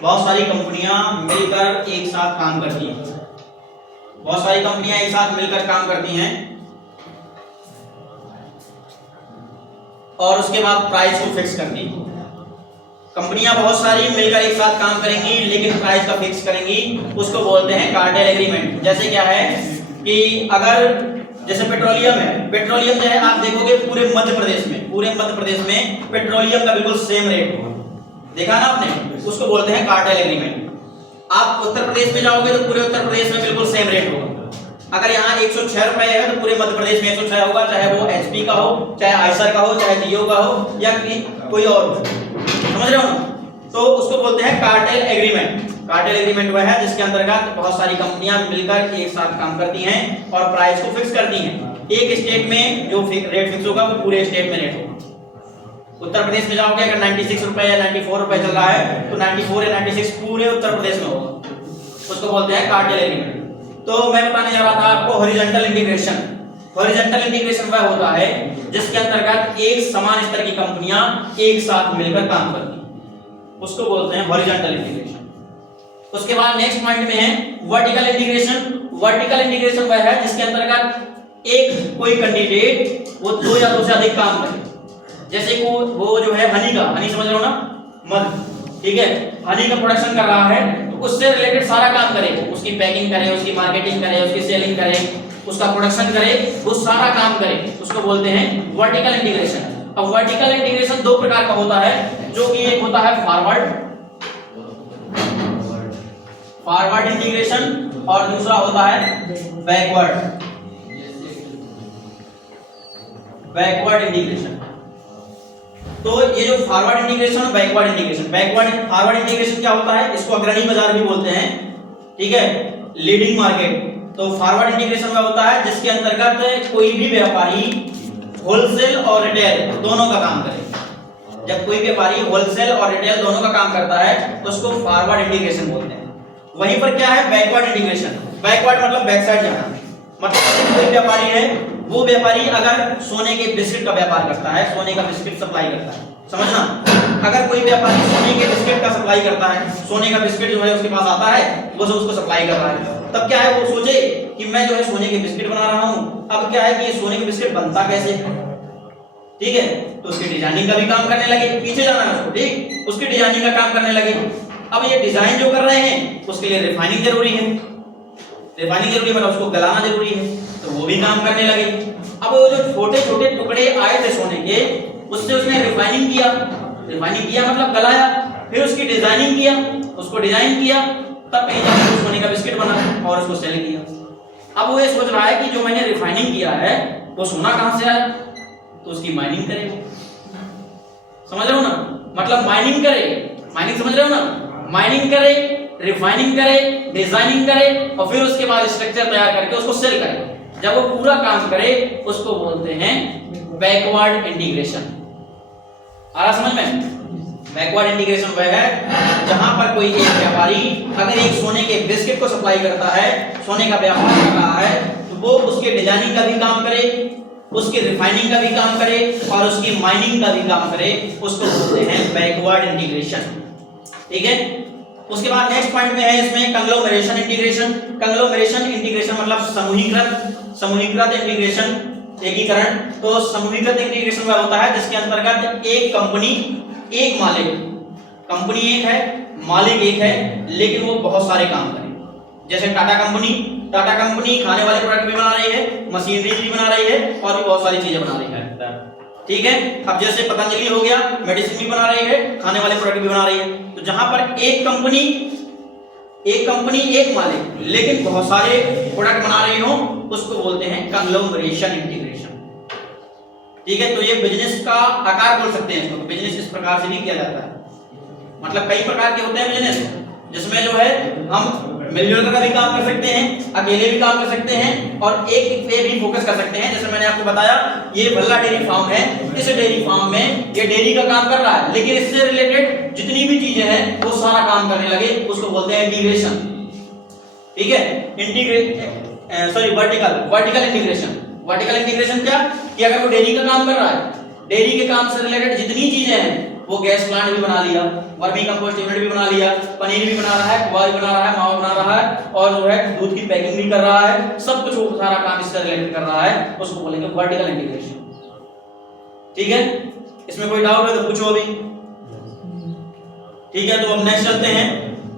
बहुत सारी कंपनियां मिलकर एक साथ काम करती हैं, बहुत सारी कंपनियां एक साथ मिलकर काम करती हैं और उसके बाद प्राइस को फिक्स करती हैं। कंपनियां बहुत सारी मिलकर एक साथ काम करेंगी लेकिन प्राइस का फिक्स करेंगी, उसको बोलते हैं कार्टेल एग्रीमेंट। जैसे क्या है कि अगर जैसे पेट्रोलियम है, पेट्रोलियम जो है आप देखोगे पूरे मध्य प्रदेश में पेट्रोलियम का बिल्कुल सेम रेट होगा, देखा ना आपने, उसको बोलते हैं कार्टेल एग्रीमेंट। आप उत्तर प्रदेश में जाओगे तो पूरे उत्तर प्रदेश में बिल्कुल सेम रेट होगा। अगर यहाँ 106 रुपए है तो पूरे मध्य प्रदेश में 106 होगा, चाहे वो एचपी का हो, चाहे आइसर का हो, चाहे जियो का हो या कोई और हो। समझ रहे हो ना? तो उसको बोलते हैं कार्टेल एग्रीमेंट। कार्टेल एग्रीमेंट वह है जिसके अंतर्गत बहुत सारी कंपनियां मिलकर एक साथ काम करती हैं और प्राइस को फिक्स करती हैं। एक स्टेट में जो रेट फिक्स होगा वो पूरे स्टेट में रेट होगा। उत्तर प्रदेश में जाओगे अगर 96 रुपए या 94 रुपए चल रहा है तो 94 या 96 पूरे उत्तर प्रदेश में होगा, उसको बोलते हैं कार्टेल एग्रीमेंट। तो मैं बताने जा रहा था आपको हॉरिजॉन्टल इंटीग्रेशन। हॉरिजॉन्टल इंटीग्रेशन वह होता है जिसके अंतर्गत एक समान स्तर की कंपनियां एक साथ मिलकर काम करती हैं, उसको बोलते हैं हॉरिजॉन्टल इंटीग्रेशन। उसके बाद नेक्स्ट पॉइंट में है वर्टिकल इंटीग्रेशन। वर्टिकल इंटीग्रेशन वह है जिसके अंतर्गत एक कोई कैंडिडेट वो दो या दो से अधिक काम करे। जैसे को वो जो है हनी का, हनी समझ रहे हो ना, मध, ठीक है, हनी का प्रोडक्शन कर रहा है तो उससे रिलेटेड सारा काम करे, उसकी पैकिंग करे, उसकी मार्केटिंग करे, उसकी सेलिंग करे, उसका प्रोडक्शन करे, वो सारा काम करे, उसको बोलते हैं वर्टिकल इंटीग्रेशन। अब वर्टिकल इंटीग्रेशन दो प्रकार का होता है, जो कि एक होता है फॉरवर्ड इंटीग्रेशन और दूसरा होता है बैकवर्ड इंटीग्रेशन। तो ये जो फॉरवर्ड इंटीग्रेशन और बैकवर्ड इंटीग्रेशन, फॉरवर्ड इंटीग्रेशन क्या होता है, इसको अग्रणी बाजार भी बोलते हैं, ठीक है, लीडिंग मार्केट। तो फॉरवर्ड इंटीग्रेशन में होता है जिसके अंतर्गत कोई भी व्यापारी होलसेल और रिटेल दोनों का काम करे। जब कोई व्यापारी होलसेल और रिटेल दोनों का काम करता है तो उसको फॉरवर्ड इंटीग्रेशन बोलते हैं। वहीं पर क्या है बैकवर्ड इंटीग्रेशन। बैकवर्ड मतलब बैक साइड जाना, मतलब कोई व्यापारी है, वो व्यापारी अगर सोने के बिस्किट का व्यापार करता है, सोने का बिस्किट सप्लाई करता है, समझना, अगर कोई व्यापारी सोने के बिस्किट का सप्लाई करता है, सोने का बिस्किट जो है उसके पास आता है, वो सब उसको सप्लाई कर रहा है, तब क्या है वो सोचे कि मैं जो है सोने के बिस्किट बना रहा हूं। अब क्या है कि ये सोने के बिस्किट बनता कैसे, ठीक है, तो उसके डिजाइनिंग का भी काम करने लगे, पीछे जाना है उसको, ठीक, उसकी डिजाइनिंग का काम करने लगे। अब ये डिजाइन जो कर रहे हैं उसके लिए रिफाइनिंग जरूरी है, मतलब उसको गलाना जरूरी है, तो वो भी काम करने लगे। अब वो जो छोटे छोटे टुकड़े आए थे सोने के, उससे उसने रिफाइनिंग किया मतलब गलाया, फिर उसकी डिजाइनिंग किया, उसको डिजाइन किया, तब कहीं जाकर सोने का बिस्किट बना और उसको सेल किया। अब वो ये सोच रहा है कि जो मैंने रिफाइनिंग किया है वो सोना कहां से आया, तो उसकी माइनिंग करेगा। समझ रहे हो ना, मतलब माइनिंग करे, माइनिंग समझ रहे हो ना, माइनिंग करे, रिफाइनिंग करे, डिजाइनिंग करे और फिर उसके बाद स्ट्रक्चर तैयार करके उसको सेल करे। जब वो पूरा काम करे उसको बोलते हैं बैकवर्ड इंटीग्रेशन। आ रहा समझ में? बैकवर्ड इंटीग्रेशन वह है जहां पर कोई एक व्यापारी अगर एक सोने के बिस्किट को सप्लाई करता है, सोने का व्यापार कर रहा है, तो वो उसके डिजाइनिंग का भी काम करे, उसकी रिफाइनिंग का भी काम करे और उसकी माइनिंग का भी काम करे, उसको बोलते हैं बैकवर्ड इंटीग्रेशन, ठीक है। उसके बाद नेक्स्ट पॉइंट में है इसमें कंग्लोमरेशन इंटीग्रेशन। कंग्लोमरेशन इंटीग्रेशन मतलब समूहीकृत इंटीग्रेशन, एकीकरण। तो समूहीकृत इंटीग्रेशन वह होता है जिसके अंतर्गत एक कंपनी एक मालिक, कंपनी एक है, मालिक एक है, लेकिन वो बहुत सारे काम करे। जैसे टाटा कंपनी खाने वाले प्रोडक्ट भी बना रही है, मशीनरी भी बना रही है और भी बहुत सारी चीजें बना रही है, ठीक है। अब जैसे पतंजलि हो गया, मेडिसिन भी बना रही है, खाने वाले प्रोडक्ट भी बना रही है। तो जहां पर एक कंपनी एक मालिक लेकिन बहुत सारे प्रोडक्ट बना रही हो, उसको बोलते हैं कंग्लोमरेशन इंटीग्रेशन, ठीक है। तो ये बिजनेस का आकार बोल सकते हैं इसको, बिजनेस इस प्रकार से भी किया जाता है। मतलब कई प्रकार के होते हैं बिजनेस, जिसमें जो है हम मिलजुल कर भी काम कर सकते हैं, अकेले भी काम कर सकते हैं और एक पे भी फोकस कर सकते हैं। जैसे मैंने आपको बताया ये भल्ला डेयरी फार्म है, इस डेयरी फार्म में ये डेयरी का काम कर रहा है, लेकिन इससे रिलेटेड जितनी भी चीजें हैं वो सारा काम करने लगे, उसको बोलते हैं इंटीग्रेशन, ठीक है। Vertical integration. वर्टिकल इंटीग्रेशन क्या कि अगर वो डेयरी का काम कर रहा है, डेयरी के काम से रिलेटेड जितनी चीजें हैं वो गैस प्लांट भी बना लिया, वर्मी कंपोस्ट यूनिट भी बना लिया, पनीर भी बना रहा है, खोआ भी बना रहा है, मावा बना रहा है और जो है दूध की पैकिंग भी कर रहा है, सब कुछ वो सारा काम इससे रिलेटेड कर रहा है, उसको बोलेंगे वर्टिकल इंटीग्रेशन। ठीक है, इसमें कोई डाउट है तो पूछो अभी। ठीक है, तो अब नेक्स्ट चलते हैं।